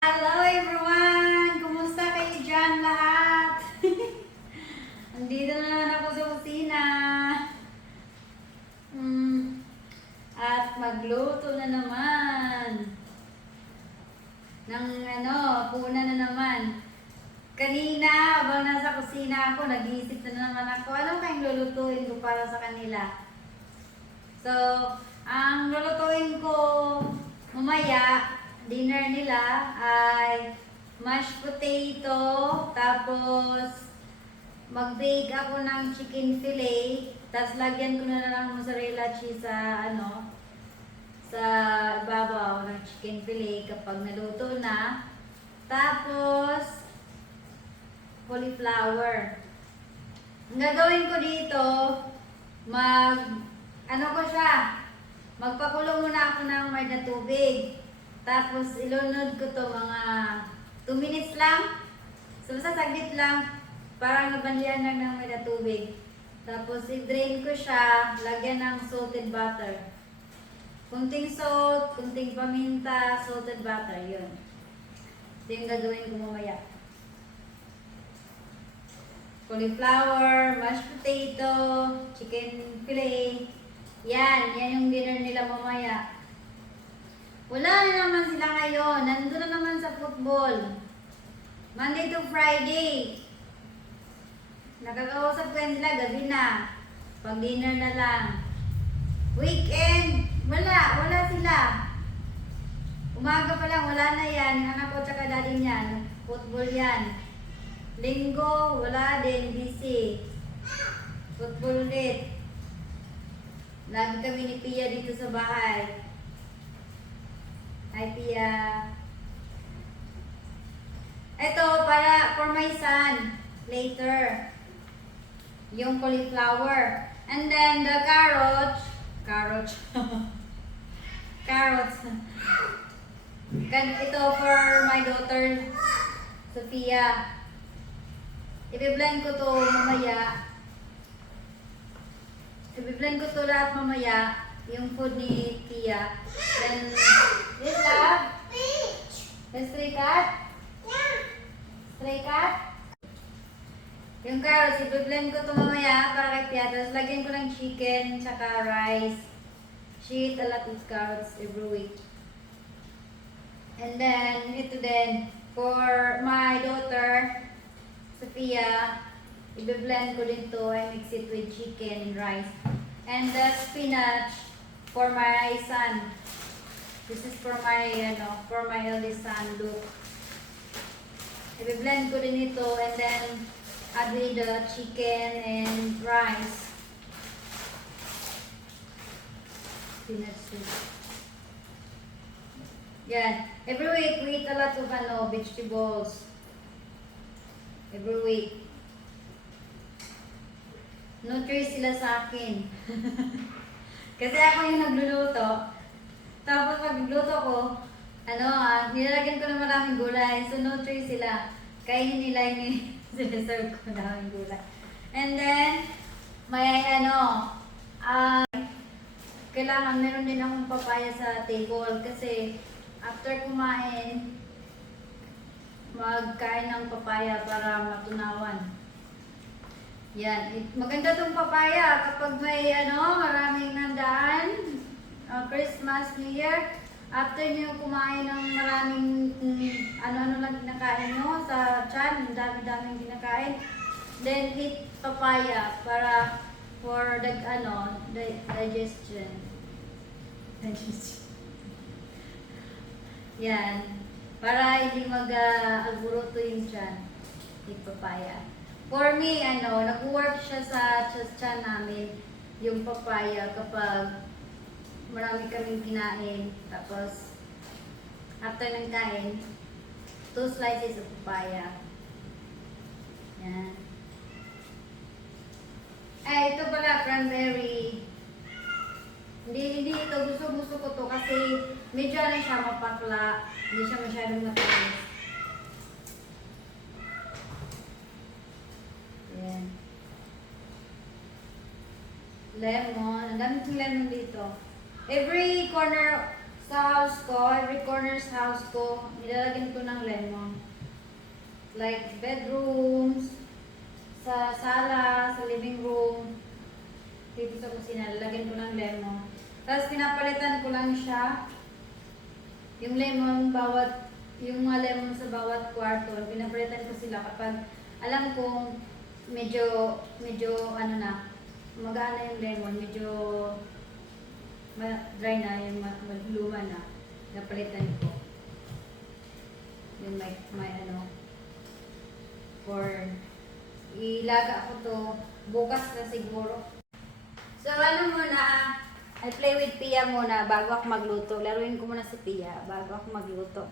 Hello everyone! Kumusta kayo dyan lahat? Andito na naman ako sa kusina. At magluto na naman. Puna na naman. Kanina, habang nasa kusina ako, nag-iisip na naman ako, ano kayong lulutuin ko para sa kanila? So, ang lulutuin ko mamaya, dinner nila ay mashed potato, tapos mag-bake ako ng chicken fillet, tapos lagyan ko na lang mozzarella cheese sa ibabaw ng chicken fillet kapag naluto na. Tapos cauliflower. Ang gagawin ko dito, magpakulo muna ako ng may na tubig. Tapos ilunod ko to mga 2 minutes lang. So basta saglit lang, para mabanlian lang ng may na tubig. Tapos i-drain ko siya, lagyan ng salted butter. Kunting salt, kunting paminta, salted butter, yun. Ito yung gagawin ko mamaya. Cauliflower, mashed potato, chicken fillet. Yan yung dinner nila mamaya. Wala na naman sila ngayon. Nandun na naman sa football. Monday to Friday. Nakakausap ko yan sila, gabi na. Pag dinner na lang. Weekend, wala sila. Umaga pa lang, wala na yan. Anak ko tsaka daddy niyan. Football yan. Linggo, wala din, busy. Football ulit. Lagi kami ni Pia dito sa bahay. Hi Pia. Ito, for my son, later. Yung cauliflower. And then the carrots. Ito for my daughter, Sophia. I-blend ko to mamaya. I-blend ko to lahat mamaya. Yung food ni Pia. Then, this love. The stray cat. Stray cat. Yung carrots, i-blend ko to mamaya para kay Pia. Tapos lagyan ko ng chicken, tsaka rice. She eat a lot of carrots every week. And then, ito din. For my daughter, Sophia, i-blend ko din to. I mix it with chicken and rice. And the spinach for my son. This is for my eldest son, Luke. I-blend ko din ito and then add with the chicken and rice. Spinach soup. Yan. Every week we eat a lot of vegetables. Every week. Nutri sila sa akin. Kasi ako yung nagluluto. Tapos pag nagluto ko, nilalagyan ko ng maraming gulay. So nutri sila. Kainin nila yung sinaserve ko maraming gulay. And then, kailangan meron din akong papaya sa table. Kasi after kumain, magkain ng papaya para matunawan. Yan. Maganda tong papaya kapag may maraming nandaan. Christmas, New Year. After nyo kumain ng maraming lang kinakain nyo sa tiyan, dami-daming kinakain. Then eat papaya para for the digestion. Yan. Para hindi mag-alburuto yung tiyan. Eat papaya. For me, nag-work siya sa tiyan namin yung papaya kapag marami kaming kinain. Tapos, after ng kain, 2 slices of papaya. Yan. Ito pala, cranberry. Hindi ito. Gusto ko to kasi medyo siya mapakla. Hindi siya masyadong matamis. Yan. Lemon. Ang dami kong lemon dito. Every corner sa house ko, nilalagyan ko ng like bedrooms, sa sala, sa living room, dito sa kusina, lalagyan ko ng lemon. Tapos pinapalitan ko lang siya. Yung lemon, yung mga lemon sa bawat kwarto, pinapalitan ko sila kapag alam kong medyo ano na, magaan na yung lemon, medyo dry na, yung luma na, napalitan ko. Yung may ano, for ilaga ko to bukas na siguro. So ano muna, I play with Pia muna bago ako magluto. Laruin ko muna si Pia bago ako magluto.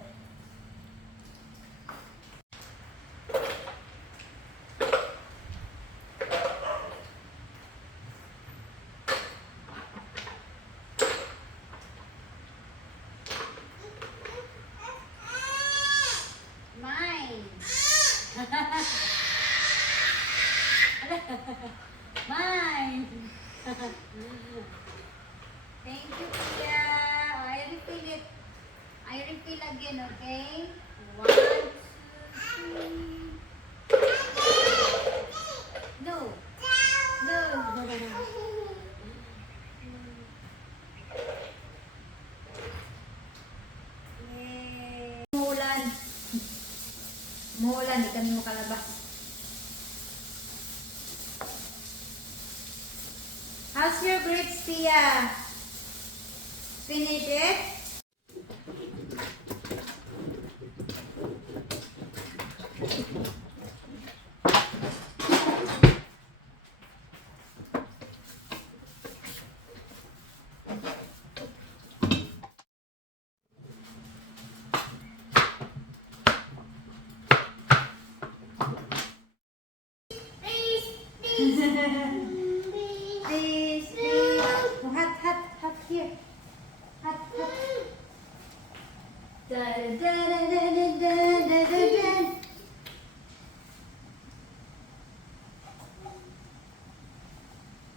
Mine. Mine. Thank you, Pia. I refill it. I refill again, okay? 1, 2, 3. No. No. Yay. Umuulan. Umuulan, di kami makalabas. How's your grades, Pia? Finish it? Please, please. Oh, hot here. Hot. Da da da da da da da da.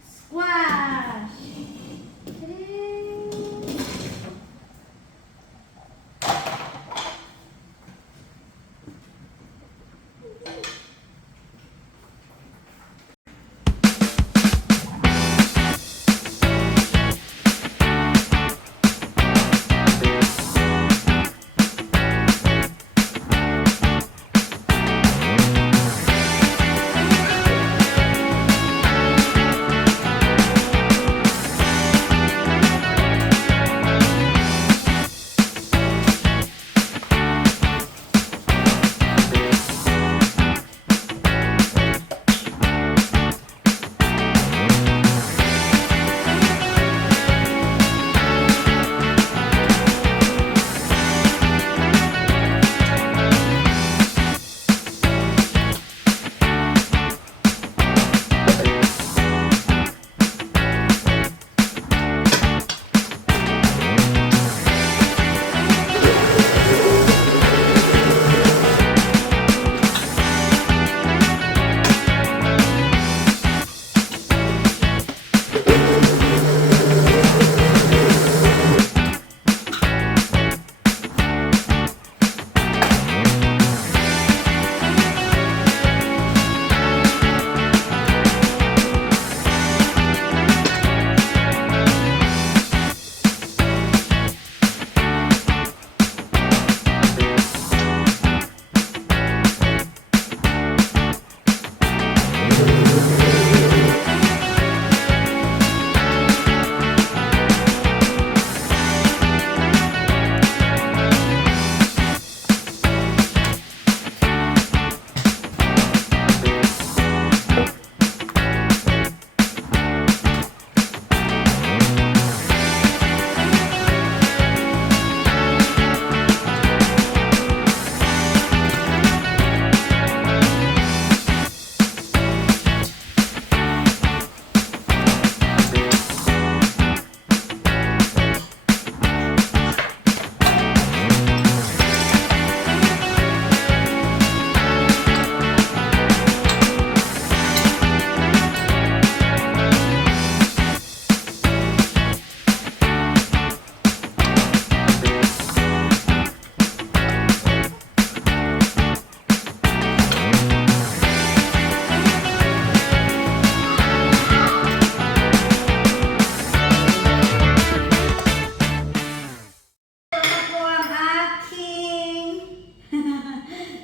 Squash.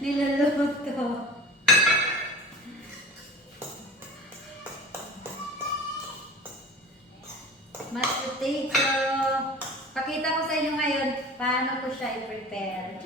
Niluluto. Mashed potato. Pakita ko sa inyo ngayon paano ko siya i-prepare.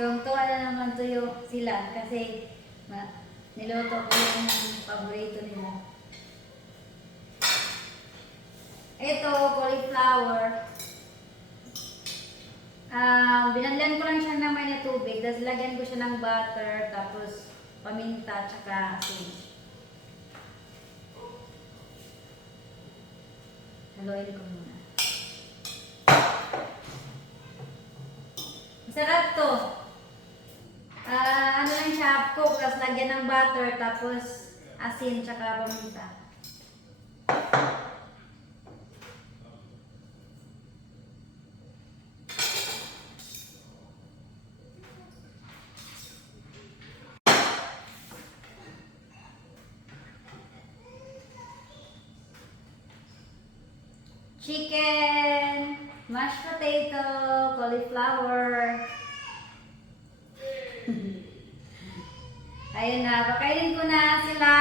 Tuwang-tuwa na naman tuyo sila kasi niluto ko yung paborito nila. Ito, cauliflower. Binanlan ko lang siya ng may na tubig, tapos lagyan ko siya ng butter, tapos paminta, tsaka asin. Haluin ko muna. Masarap to. Ano lang siya, half cook, tapos lagyan ng butter, tapos asin, tsaka paminta. Chicken, mashed potato, cauliflower. Ayun na, pakainin ko na sila.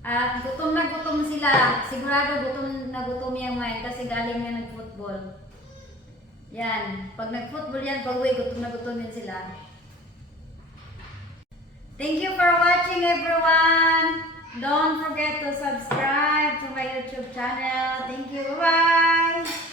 At gutom na gutom sila. Sigurado gutom na gutom yung mind kasi galing na nag-football. Yan, pag nag-football yan, pag-uwi, gutom na gutom yan sila. Thank you for watching, everyone. Don't forget to subscribe to my YouTube channel. Thank you. Bye-bye.